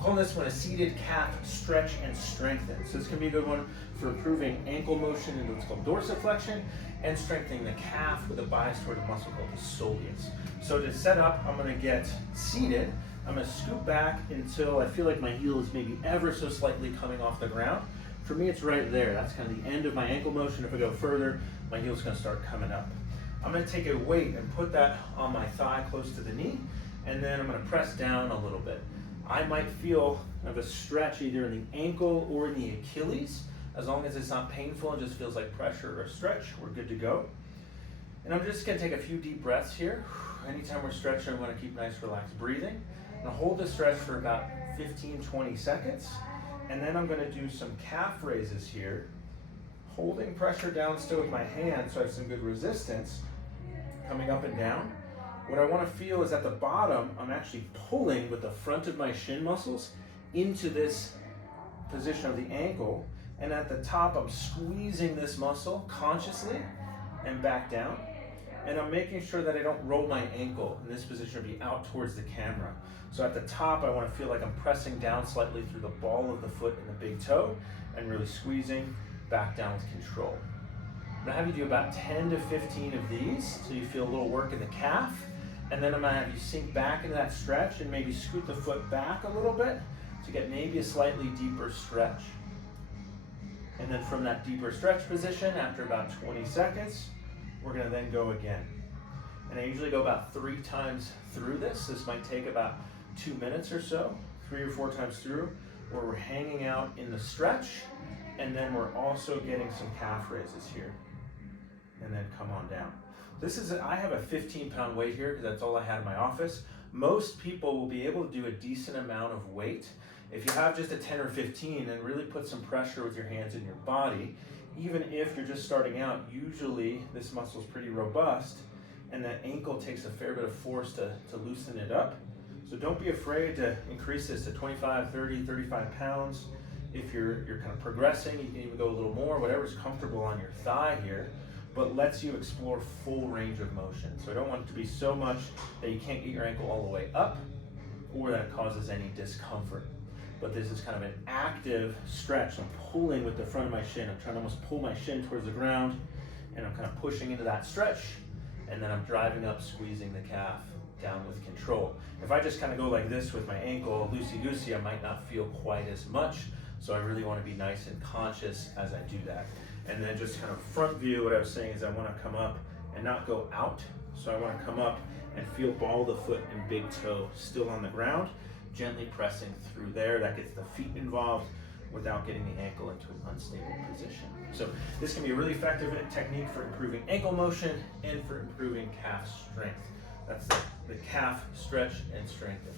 calling this one a seated calf stretch and strengthen. So this can be a good one for improving ankle motion into what's called dorsiflexion and strengthening the calf with a bias toward a muscle called the soleus. So to set up, I'm gonna get seated. I'm gonna scoot back until I feel like my heel is maybe ever so slightly coming off the ground. For me, it's right there. That's kind of the end of my ankle motion. If I go further, my heel's gonna start coming up. I'm gonna take a weight and put that on my thigh close to the knee, and then I'm gonna press down a little bit. I might feel a stretch either in the ankle or in the Achilles. As long as it's not painful and just feels like pressure or stretch, we're good to go. And I'm just gonna take a few deep breaths here. Anytime we're stretching, we wanna keep nice, relaxed breathing. I'm gonna hold this stretch for about 15, 20 seconds. And then I'm gonna do some calf raises here, holding pressure down still with my hand so I have some good resistance, coming up and down. What I want to feel is at the bottom, I'm actually pulling with the front of my shin muscles into this position of the ankle. And at the top, I'm squeezing this muscle consciously and back down. And I'm making sure that I don't roll my ankle in this position or be out towards the camera. So at the top, I want to feel like I'm pressing down slightly through the ball of the foot and the big toe and really squeezing back down with control. I'm gonna have you do about 10 to 15 of these so you feel a little work in the calf. And then I'm gonna have you sink back into that stretch and maybe scoot the foot back a little bit to get maybe a slightly deeper stretch. And then from that deeper stretch position, after about 20 seconds, we're gonna then go again. And I usually go about 3 times through this. This might take about 2 minutes or so, 3 or 4 times through, where we're hanging out in the stretch, and then we're also getting some calf raises here. And then come on down. I have a 15-pound weight here because that's all I had in my office. Most people will be able to do a decent amount of weight. If you have just a 10 or 15, then really put some pressure with your hands in your body. Even if you're just starting out, usually this muscle is pretty robust and that ankle takes a fair bit of force to loosen it up. So don't be afraid to increase this to 25, 30, 35 pounds. If you're kind of progressing, you can even go a little more, whatever's comfortable on your thigh here, but lets you explore full range of motion. So I don't want it to be so much that you can't get your ankle all the way up or that it causes any discomfort. But this is kind of an active stretch. I'm pulling with the front of my shin. I'm trying to almost pull my shin towards the ground, and I'm kind of pushing into that stretch, and then I'm driving up, squeezing the calf down with control. If I just kind of go like this with my ankle, loosey-goosey, I might not feel quite as much. So I really want to be nice and conscious as I do that. And then just kind of front view, what I was saying is I want to come up and not go out. So I want to come up and feel ball of the foot and big toe still on the ground, gently pressing through there. That gets the feet involved without getting the ankle into an unstable position. So this can be a really effective technique for improving ankle motion and for improving calf strength. That's the calf stretch and strengthen.